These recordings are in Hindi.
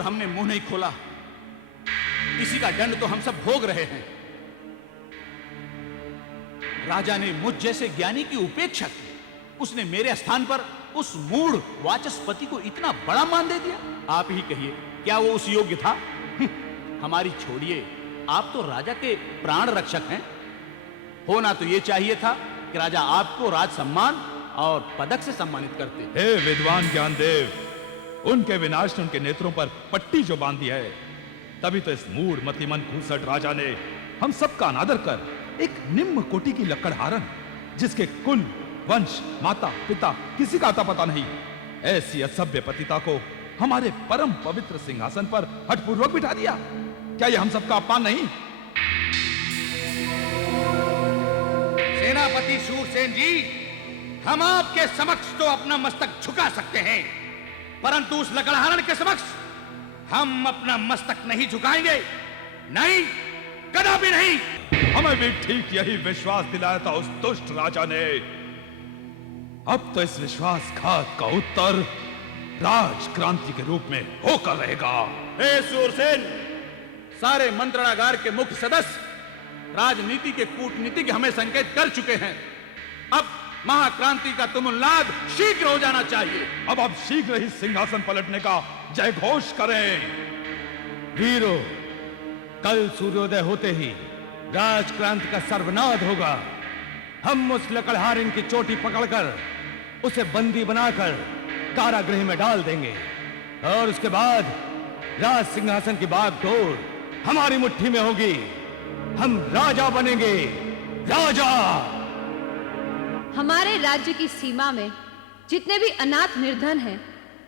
और हमने मुंह नहीं खोला। इसी का दंड तो हम सब भोग रहे हैं। राजा ने मुझ जैसे ज्ञानी की उपेक्षा की। उसने मेरे स्थान पर उस मूढ़ वाचस्पति को इतना बड़ा मान दे दिया। आप ही कहिए, क्या वो उस योग्य था? हमारी छोड़िए, आप तो राजा के प्राण रक्षक हैं। होना तो ये चाहिए था कि राजा आपको राज सम्मान और पदक से सम्मानित करते। हे विद्वान ज्ञानदेव, उनके विनाश ने उनके नेत्रों पर पट्टी जो बांधी है, तभी तो इस मूढ़ मतिमंद घूसट राजा ने हम सबका अनादर कर एक निम्न कोटि की लकड़हारन, जिसके कुल वंश माता पिता किसी का आता पता नहीं, ऐसी असभ्य पतिता को हमारे परम पवित्र सिंहासन पर हठपूर्वक बिठा दिया। क्या ये हम सबका अपमान नहीं? सेनापति शूरसेन जी, हम आपके समक्ष तो अपना मस्तक झुका सकते हैं, परंतु उस लकड़हारन के समक्ष हम अपना मस्तक नहीं झुकाएंगे। नहीं, कदापि नहीं। हमें भी ठीक यही विश्वास दिलाया था उस दुष्ट राजा ने। अब तो इस विश्वासघात का उत्तर राजक्रांति के रूप में होकर रहेगा। हे शूरसेन, सारे मंत्रणागार के मुख्य सदस्य राजनीति के कूटनीतिज्ञ हमें संकेत कर चुके हैं। अब महाक्रांति का तुमुल्लाद शीघ्र हो जाना चाहिए। अब आप शीघ्र ही सिंहासन पलटने का जय घोष करें। वीरों, कल सूर्योदय होते ही राजक्रांति का सर्वनाद होगा। हम उस लकड़हारिन की चोटी पकड़कर उसे बंदी बनाकर कारागृह में डाल देंगे और उसके बाद राज सिंहासन की बागडोर हमारी मुट्ठी में होगी। हम राजा बनेंगे, राजा। हमारे राज्य की सीमा में जितने भी अनाथ निर्धन हैं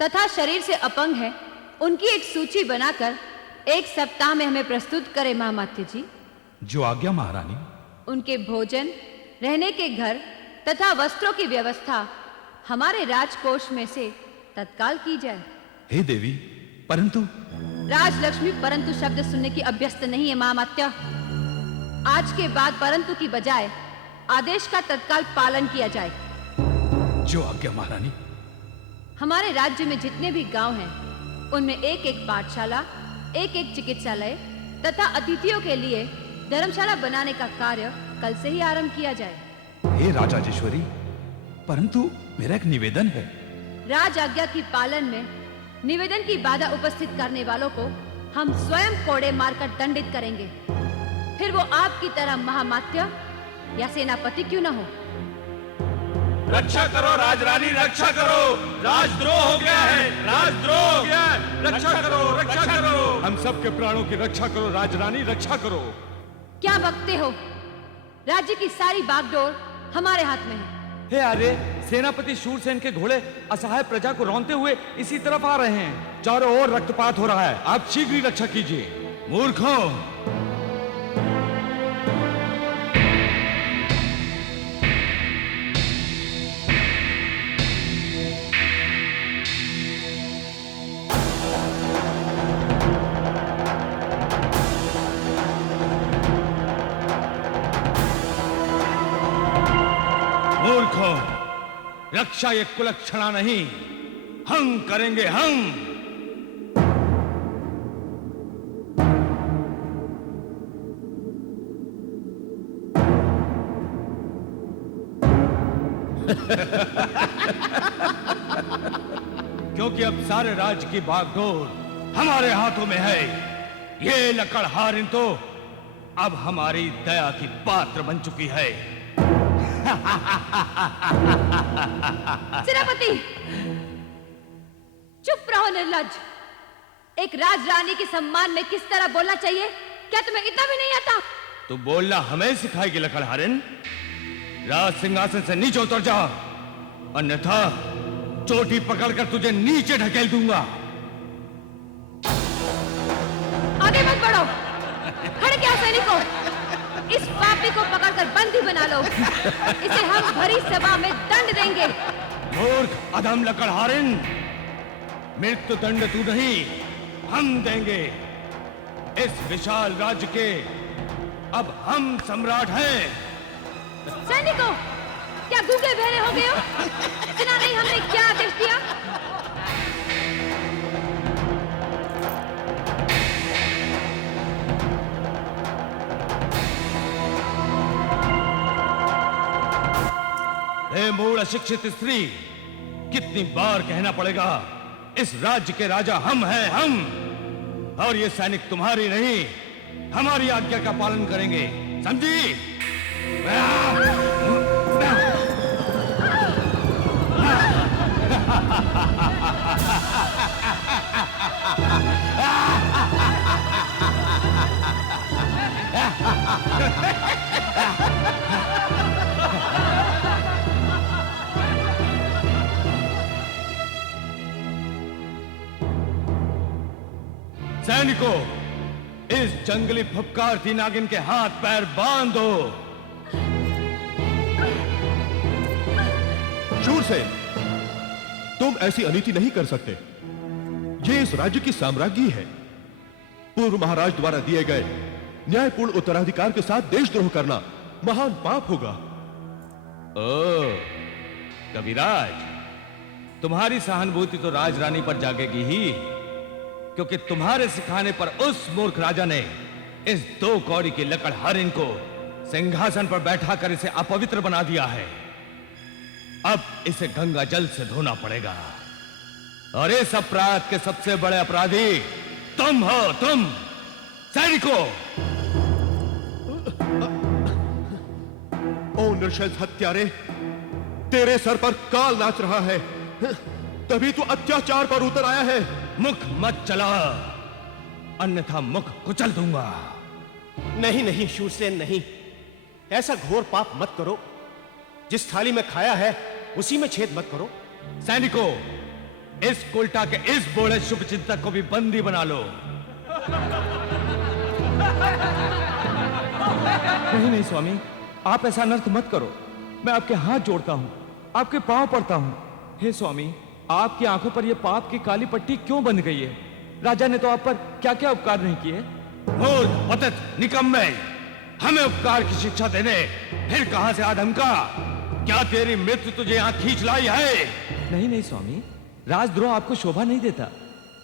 तथा शरीर से अपंग हैं, उनकी एक सूची बनाकर 1 सप्ताह में हमें प्रस्तुत करें महामात्य जी। जो आज्ञा महारानी। उनके भोजन, रहने के घर तथा वस्त्रों की व्यवस्था हमारे राजकोष में से तत्काल की जाए। हे देवी, परंतु राजलक्ष्मी परंतु शब्द सुनने की अभ्यस्त नहीं है महामात्य। आज के बाद परंतु की बजाय आदेश का तत्काल पालन किया जाए। जो आज्ञा महारानी। हमारे राज्य में जितने भी गांव हैं, उनमें एक एक पाठशाला, एक एक चिकित्सालय तथा अतिथियों के लिए धर्मशाला बनाने का कार्य कल से ही आरंभ किया जाए। हे राजाजेश्वरी, परंतु मेरा एक निवेदन है। राज आज्ञा की पालन में निवेदन की बाधा उपस्थित करने वालों को हम स्वयं कोड़े मारकर दंडित करेंगे, फिर वो आपकी तरह महामात्य या सेनापति क्यों न हो। रक्षा करो राजरानी, रक्षा करो। राजद्रोह हो गया है, राजद्रोह हो गया है। रक्षा करो, रक्षा करो। हम सबके प्राणों की रक्षा करो राजरानी, रक्षा करो। क्या बकते हो? राज्य की सारी बागडोर हमारे हाथ में है। हे आर्य, सेनापति शूरसेन के घोड़े असहाय प्रजा को रौंदते हुए इसी तरफ आ रहे हैं। चारों ओर रक्तपात हो रहा है, आप शीघ्र ही रक्षा कीजिए। मूर्खों, रक्षा ये कुलक्षणा नहीं, हम करेंगे, हम। क्योंकि अब सारे राज्य की बागडोर हमारे हाथों में है। ये लकड़हारिन तो अब हमारी दया की पात्र बन चुकी है। सेनापति, चुप रहो निर्लज्ज। एक राजरानी के सम्मान में किस तरह बोलना चाहिए, क्या तुम्हें इतना भी नहीं आता? तू बोलना हमें सिखाएगी लकड़हारिन? राज सिंहासन से नीचे उतर जा, अन्यथा चोटी पकड़कर तुझे नीचे ढकेल दूंगा। आगे मत बढ़ो, खड़े क्या सैनिकों, इस पापी को पकड़कर बंदी बना लो। इसे हम भरी सभा में दंड देंगे। मूर्ख अधम लकड़हारिन, मृत्यु दंड तू नहीं, हम देंगे। इस विशाल राज्य के अब हम सम्राट हैं। सैनिकों, क्या गूंगे बहरे हो गए हो? सुना नहीं हमने क्या आदेश दिया? अशिक्षित स्त्री, कितनी बार कहना पड़ेगा, इस राज्य के राजा हम हैं, हम। और ये सैनिक तुम्हारी नहीं, हमारी आज्ञा का पालन करेंगे, समझी? सैनिकों, इस जंगली फुफकारती नागिन के हाथ पैर बांध दो। शूरसेन, तुम ऐसी अनीति नहीं कर सकते। ये इस राज्य की साम्राज्ञी है। पूर्व महाराज द्वारा दिए गए न्यायपूर्ण उत्तराधिकार के साथ देशद्रोह करना महान पाप होगा। ओ, कविराज, तुम्हारी सहानुभूति तो राजरानी पर जागेगी ही, क्योंकि तुम्हारे सिखाने पर उस मूर्ख राजा ने इस 2 कौड़ी की लकड़हारिन को सिंहासन पर बैठा कर इसे अपवित्र बना दिया है। अब इसे गंगा जल से धोना पड़ेगा। और इस अपराध के सबसे बड़े अपराधी तुम हो, तुम सैनिकों। ओ नृशंस हत्यारे, तेरे सर पर काल नाच रहा है, तभी तू अत्याचार पर उतर आया है। मुख मत चला, अन्यथा मुख कुचल दूंगा। नहीं नहीं शूरसेन, नहीं, ऐसा घोर पाप मत करो। जिस थाली में खाया है उसी में छेद मत करो। सैनिकों, इस कुल्टा के इस बोले शुभ चिंतक को भी बंदी बना लो। नहीं नहीं स्वामी, आप ऐसा अनर्थ मत करो। मैं आपके हाथ जोड़ता हूं, आपके पांव पड़ता हूं। हे स्वामी, आपकी आंखों पर यह पाप की काली पट्टी क्यों बंध गई है? राजा ने तो आप पर क्या क्या उपकार नहीं किए। मूर्ख, पतित, निकम्मे, हमें उपकार की शिक्षा देने फिर कहां से आधमका? क्या तेरी मृत्यु तुझे यहां खींच लाई है? नहीं नहीं स्वामी, राजद्रोह आपको शोभा नहीं देता।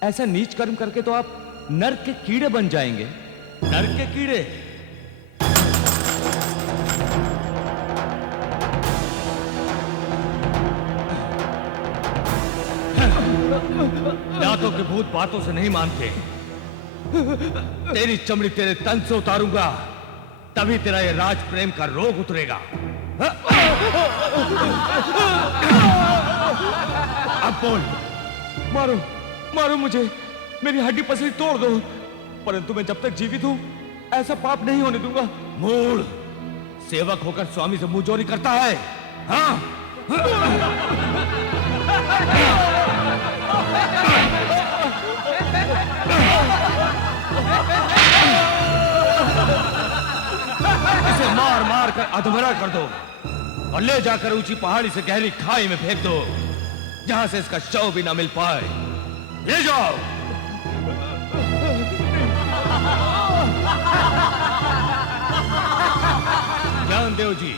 ऐसा नीच कर्म करके तो आप नर्क के कीड़े बन जाएंगे। नर्क के कीड़े? दांतों के भूत बातों से नहीं मानते। तेरी चमड़ी तेरे तन से उतारूंगा, तभी तेरा ये राज प्रेम का रोग उतरेगा। अब बोल, मारो, मारो मुझे, मेरी हड्डी पसली तोड़ दो, परंतु मैं जब तक जीवित हूं ऐसा पाप नहीं होने दूंगा। मूढ़, सेवक होकर स्वामी से मुंहजोरी करता है। हाँ? इसे मार मार कर अधमरा कर दो और ले जाकर ऊंची पहाड़ी से गहरी खाई में फेंक दो, जहां से इसका शव भी ना मिल पाए। ले जाओ। ज्ञानदेव जी।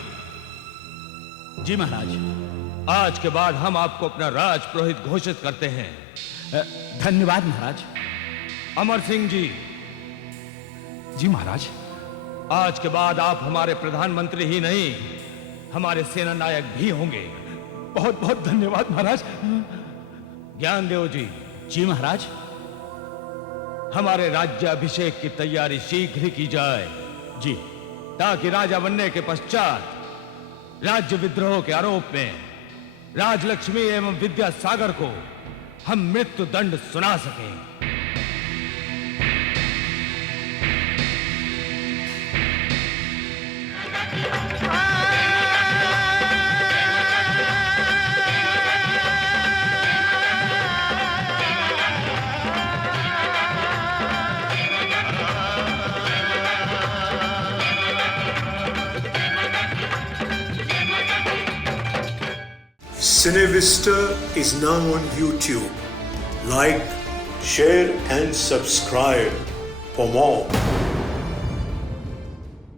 जी महाराज। आज के बाद हम आपको अपना राज पुरोहित घोषित करते हैं। धन्यवाद महाराज। अमर सिंह जी। जी महाराज। आज के बाद आप हमारे प्रधानमंत्री ही नहीं, हमारे सेना नायक भी होंगे। बहुत बहुत धन्यवाद महाराज। ज्ञानदेव जी। जी महाराज। हमारे राज्याभिषेक की तैयारी शीघ्र ही की जाए। जी। ताकि राजा बनने के पश्चात राज्य विद्रोह के आरोप में राजलक्ष्मी एवं विद्यासागर को हम मृत्यु दंड सुना सकें। Cinevista is now on YouTube. Like, share and subscribe for more.